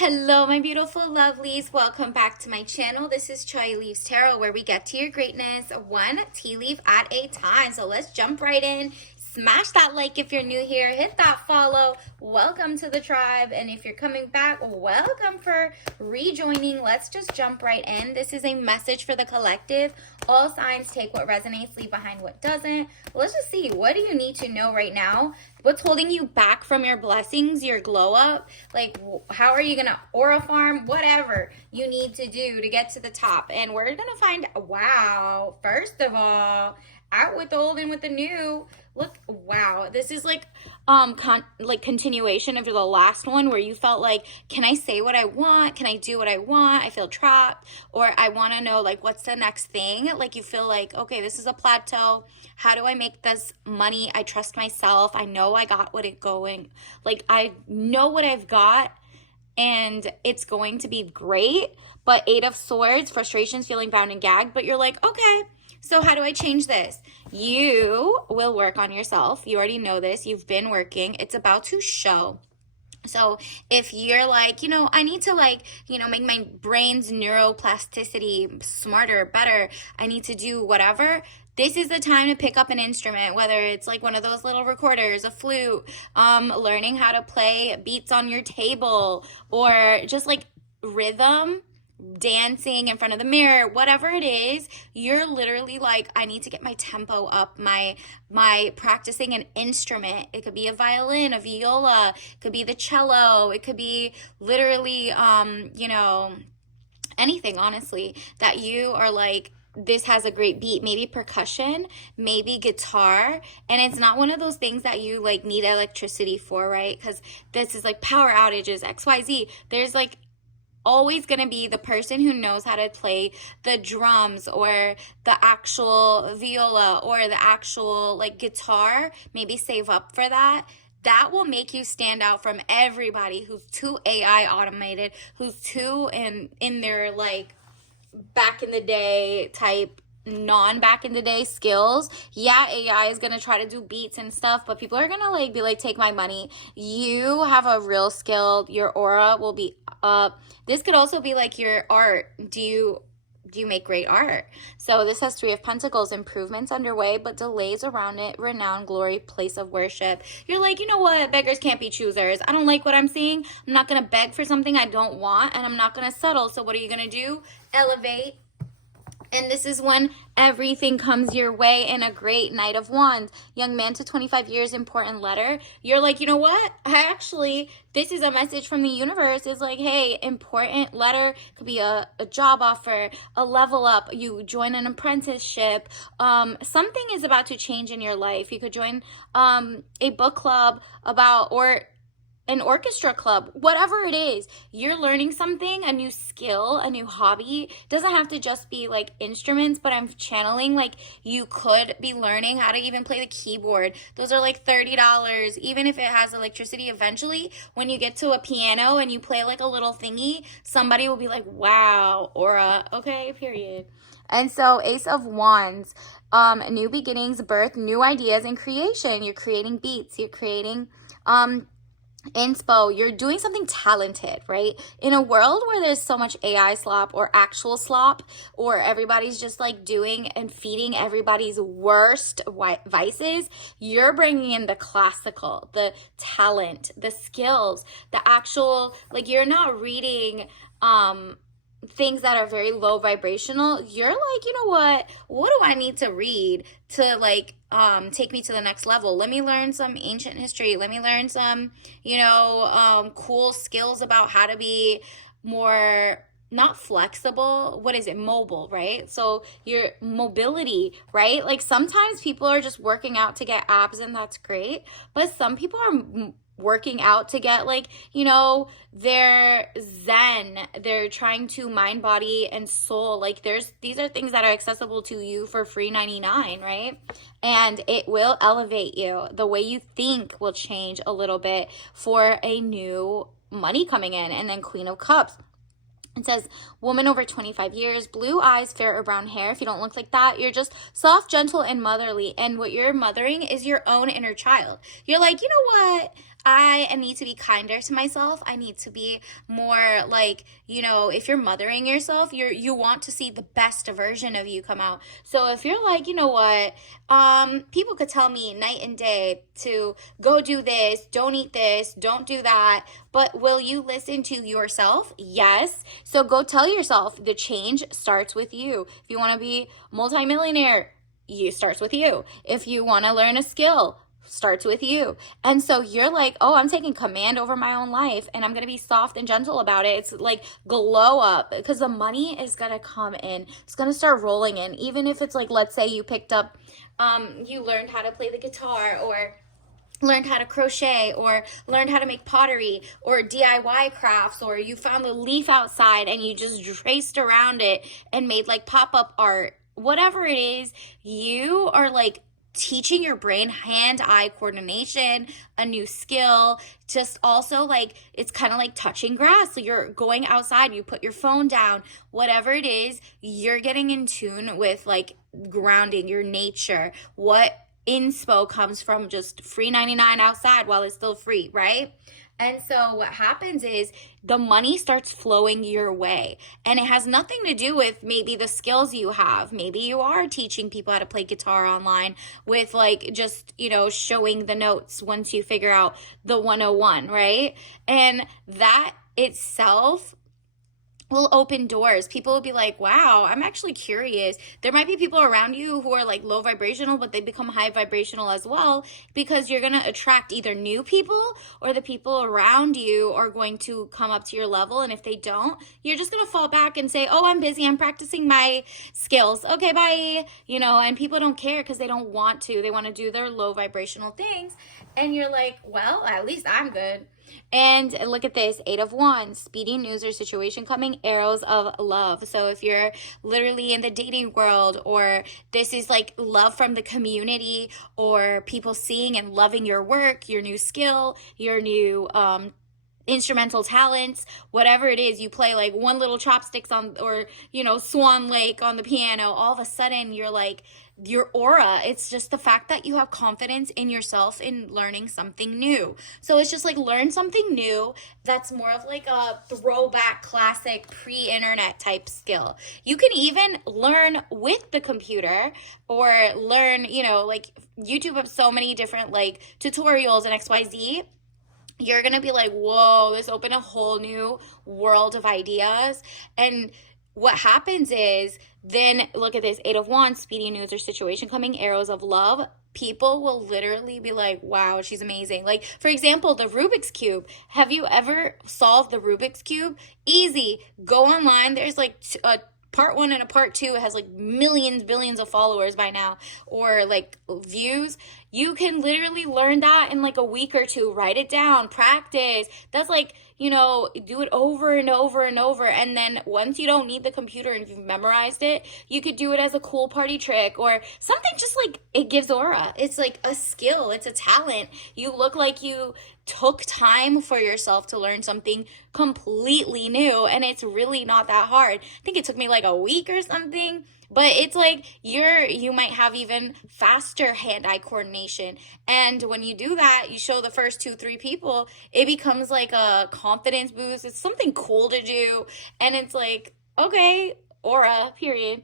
Hello, my beautiful lovelies. Welcome back to my channel. This is Chai Leaves Tarot, where we get to your greatness one tea leaf at a time. So let's jump right in. Smash that like if you're new here. Hit that follow. Welcome to the tribe. And if you're coming back, welcome for rejoining. Let's just jump right in. This is a message for the collective. All signs, take what resonates, leave behind what doesn't. Let's just see. What do you need to know right now? What's holding you back from your blessings, your glow up? Like, how are you going to aura farm? Whatever you need to do to get to the top. And we're going to find, wow, first of all, out with the old and with the new. Look, wow, this is like continuation of the last one where you felt like, can I say what I want? Can I do what I want? I feel trapped, or I want to know like what's the next thing? Like you feel like, okay, this is a plateau. How do I make this money? I trust myself. I know I got what it going. Like I know what I've got and it's going to be great. But Eight of Swords, frustrations, feeling bound and gagged, but you're like, okay, so how do I change this? You will work on yourself. You already know this. You've been working. It's about to show. So if you're like, I need to make my brain's neuroplasticity smarter, better. I need to do whatever. This is the time to pick up an instrument, whether it's like one of those little recorders, a flute, learning how to play beats on your table, or just like rhythm, dancing in front of the mirror, whatever it is. You're literally like, I need to get my tempo up, my practicing an instrument. It could be a violin, a viola, it could be the cello, it could be literally anything, honestly, that you are like, this has a great beat, maybe percussion, maybe guitar. And it's not one of those things that you like need electricity for, right? Because this is like power outages, XYZ. There's like always going to be the person who knows how to play the drums or the actual viola or the actual like guitar. Maybe save up for that. That will make you stand out from everybody who's too AI automated, who's too in their like back in the day type non-back in the day skills. Yeah, AI is gonna try to do beats and stuff, but people are gonna like be like, take my money. You have a real skill. Your aura will be up. This could also be like your art. Do you make great art? So this has Three of Pentacles, improvements underway, but delays around it. Renowned glory, place of worship. You're like, you know what? Beggars can't be choosers. I don't like what I'm seeing. I'm not going to beg for something I don't want, and I'm not going to settle. So what are you going to do? Elevate. And this is when everything comes your way in a great Knight of Wands. Young man to 25 years, important letter. You're like, you know what? This is a message from the universe. It's like, hey, important letter. Could be a job offer, a level up. You join an apprenticeship. Something is about to change in your life. You could join a book club or an orchestra club, whatever it is. You're learning something, a new skill, a new hobby. Doesn't have to just be like instruments, but I'm channeling like you could be learning how to even play the keyboard. Those are like $30, even if it has electricity. Eventually, when you get to a piano and you play like a little thingy, somebody will be like, wow, aura. Okay, period. And so Ace of Wands, new beginnings, birth, new ideas, and creation. You're creating beats. You're creating inspo. You're doing something talented, right? In a world where there's so much AI slop or actual slop, or everybody's just like doing and feeding everybody's worst vices, you're bringing in the classical, the talent, the skills, the actual, like you're not reading things that are very low vibrational. You're like, you know what do I need to read to like take me to the next level? Let me learn some ancient history. Let me learn some cool skills about how to be more not flexible, mobile, right? So your mobility, right? Like sometimes people are just working out to get abs, and that's great, but some people are working out to get like, they're zen. They're trying to mind, body, and soul. Like these are things that are accessible to you for free 99, right? And it will elevate you. The way you think will change a little bit for a new money coming in. And then Queen of Cups. It says, woman over 25 years, blue eyes, fair or brown hair. If you don't look like that, you're just soft, gentle, and motherly. And what you're mothering is your own inner child. You're like, you know what? I need to be kinder to myself. I need to be more like, if you're mothering yourself, you want to see the best version of you come out. So if you're like, you know what, people could tell me night and day to go do this, don't eat this, don't do that, but will you listen to yourself? Yes. So go tell yourself the change starts with you. If you want to be multimillionaire, it starts with you. If you want to learn a skill, starts with you. And so you're like, oh, I'm taking command over my own life and I'm going to be soft and gentle about it. It's like glow up, because the money is going to come in. It's going to start rolling in. Even if it's like, let's say you picked up, you learned how to play the guitar, or learned how to crochet, or learned how to make pottery or DIY crafts, or you found a leaf outside and you just traced around it and made like pop-up art. Whatever it is, you are like teaching your brain hand-eye coordination, a new skill. Just also like, it's kind of like touching grass. So you're going outside, you put your phone down, whatever it is, you're getting in tune with like grounding your nature. What inspo comes from just free 99 outside while it's still free, right? And so what happens is the money starts flowing your way. And it has nothing to do with maybe the skills you have. Maybe you are teaching people how to play guitar online with like just, showing the notes once you figure out the 101, right? And that itself will open doors. People will be like, wow, I'm actually curious. There might be people around you who are like low vibrational, but they become high vibrational as well, because you're going to attract either new people, or the people around you are going to come up to your level. And if they don't, you're just going to fall back and say, oh, I'm busy. I'm practicing my skills. Okay, bye. And people don't care because they don't want to. They want to do their low vibrational things. And you're like, well, at least I'm good. And look at this, 8 of Wands, speedy news or situation coming, arrows of love. So if you're literally in the dating world, or this is like love from the community, or people seeing and loving your work, your new skill, your new instrumental talents, whatever it is, you play like one little chopsticks on, or Swan Lake on the piano, all of a sudden you're like, your aura, it's just the fact that you have confidence in yourself in learning something new. So it's just like, learn something new that's more of like a throwback classic pre-internet type skill. You can even learn with the computer, or learn, like YouTube has so many different like tutorials and XYZ. You're going to be like, whoa, this opened a whole new world of ideas. And what happens is, then look at this, 8 of Wands, speedy news or situation coming, arrows of love. People will literally be like, wow, she's amazing. Like, for example, the Rubik's Cube. Have you ever solved the Rubik's Cube? Easy. Go online. There's like a part 1 and a part 2. It has like millions, billions of followers by now, or like views. You can literally learn that in like a week or two. Write it down, practice. That's like, do it over and over and over. And then once you don't need the computer and you've memorized it, you could do it as a cool party trick or something. Just like, it gives aura. It's like a skill. It's a talent. You look like you took time for yourself to learn something completely new, and it's really not that hard. I think it took me like a week or something. But it's like you might have even faster hand-eye coordination. And when you do that, you show the first 2-3 people, it becomes like a confidence boost. It's something cool to do. And it's like, okay, aura, period.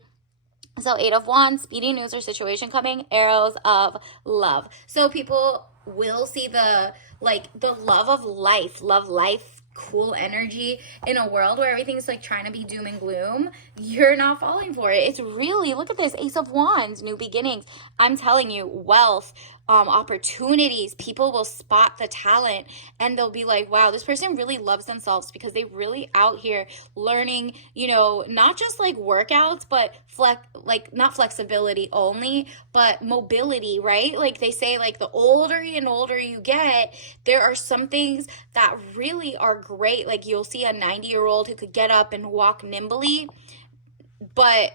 So 8 of Wands, speedy news or situation coming, arrows of love. So people will see the love of life, cool energy in a world where everything's like trying to be doom and gloom. You're not falling for it. It's really, look at this, Ace of Wands, new beginnings. I'm telling you, wealth, opportunities. People will spot the talent and they'll be like, wow, this person really loves themselves, because they really out here learning, not just like workouts, but not flexibility only, but mobility, right? Like they say, like the older and older you get, there are some things that really are great. Like you'll see a 90-year-old who could get up and walk nimbly, but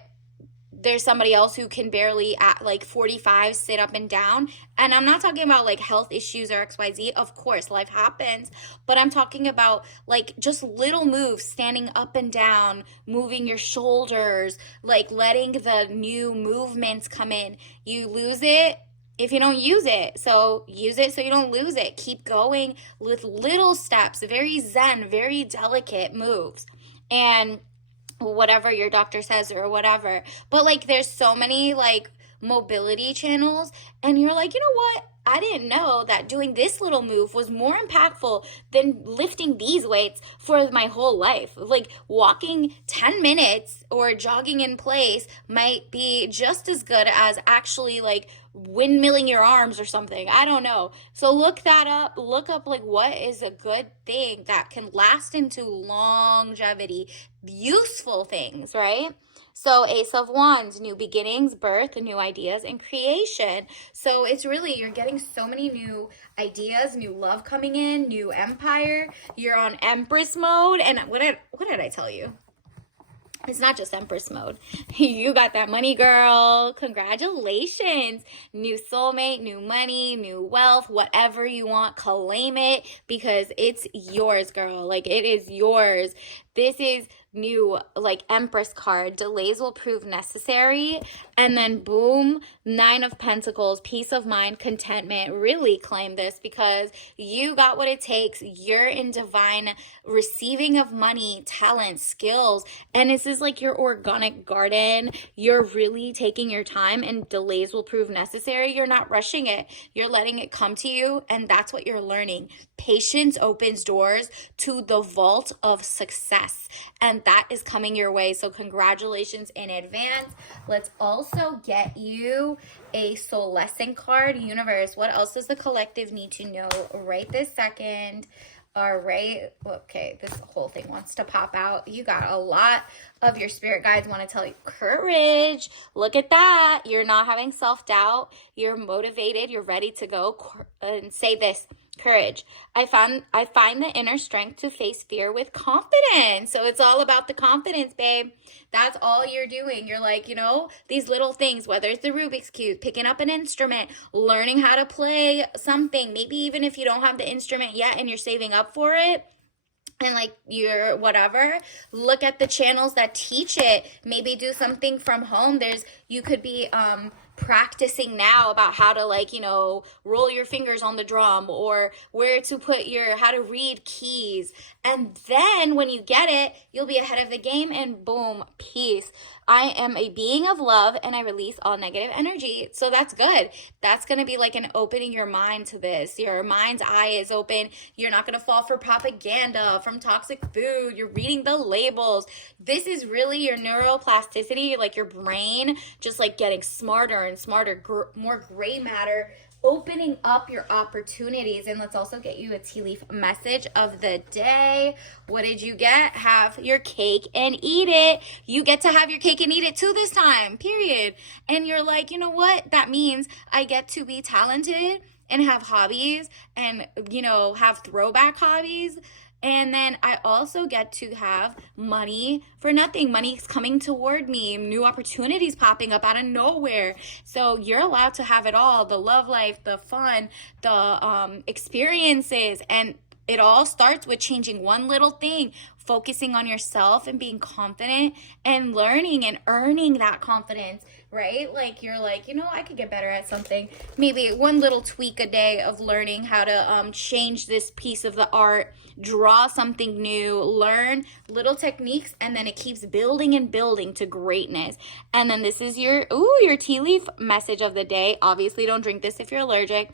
there's somebody else who can barely at like 45 sit up and down. And I'm not talking about like health issues or XYZ. Of course, life happens. But I'm talking about like just little moves, standing up and down, moving your shoulders, like letting the new movements come in. You lose it, if you don't use it. So use it so you don't lose it. Keep going with little steps, very zen, very delicate moves. And whatever your doctor says or whatever. But like there's so many like mobility channels, and you're like, you know what? I didn't know that doing this little move was more impactful than lifting these weights for my whole life. Like walking 10 minutes or jogging in place might be just as good as actually like windmilling your arms or something. I don't know. So look that up. Look up like what is a good thing that can last into longevity, useful things, right? So Ace of Wands, new beginnings, birth, new ideas, and creation. So it's really, you're getting so many new ideas, new love coming in, new empire. You're on Empress mode. And what did I tell you? It's not just Empress mode. You got that money, girl. Congratulations. New soulmate, new money, new wealth, whatever you want, claim it because it's yours, girl. Like it is yours. This is new like Empress card. Delays will prove necessary. And then boom, 9 of Pentacles, peace of mind, contentment. Really claim this because you got what it takes. You're in divine receiving of money, talent, skills. And this is like your organic garden. You're really taking your time, and delays will prove necessary. You're not rushing it. You're letting it come to you. And that's what you're learning. Patience opens doors to the vault of success. And that is coming your way. So congratulations in advance. Let's also get you a soul lesson card. Universe, what else does the collective need to know right this second? All right. Okay, this whole thing wants to pop out. You got a lot of your spirit guides want to tell you courage. Look at that. You're not having self-doubt. You're motivated. You're ready to go. And say this. Courage. I find the inner strength to face fear with confidence. So it's all about the confidence, babe. That's all you're doing. You're like, you know, these little things, whether it's the Rubik's Cube, picking up an instrument, learning how to play something, maybe even if you don't have the instrument yet and you're saving up for it, and like you're whatever, look at the channels that teach it. Maybe do something from home. You could be practicing now about how to like, you know, roll your fingers on the drum, or where to put how to read keys. And then when you get it, you'll be ahead of the game, and boom, peace. I am a being of love and I release all negative energy. So that's good. That's going to be like an opening your mind to this. Your mind's eye is open. You're not going to fall for propaganda from toxic food. You're reading the labels. This is really your neuroplasticity, like your brain just like getting smarter and smarter, more gray matter, opening up your opportunities. And let's also get you a tea leaf message of the day. What did you get? Have your cake and eat it. You get to have your cake and eat it too this time, period. And you're like, you know what? That means I get to be talented and have hobbies and, you know, have throwback hobbies. And then I also get to have money for nothing. Money's coming toward me. New opportunities popping up out of nowhere. So you're allowed to have it all. The love life, the fun, the experiences. And it all starts with changing one little thing. Focusing on yourself and being confident and learning and earning that confidence, right? Like you're like, you know, I could get better at something. Maybe one little tweak a day of learning how to change this piece of the art, draw something new, learn little techniques, and then it keeps building and building to greatness. And then this is your tea leaf message of the day. Obviously, don't drink this if you're allergic.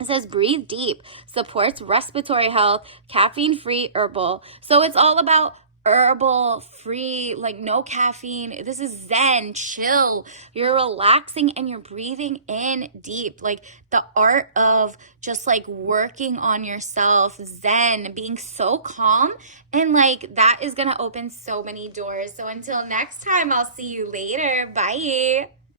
It says breathe deep, supports respiratory health, caffeine-free herbal. So it's all about herbal, free, like no caffeine. This is zen, chill. You're relaxing and you're breathing in deep. Like the art of just like working on yourself, zen, being so calm. And like that is going to open so many doors. So until next time, I'll see you later. Bye.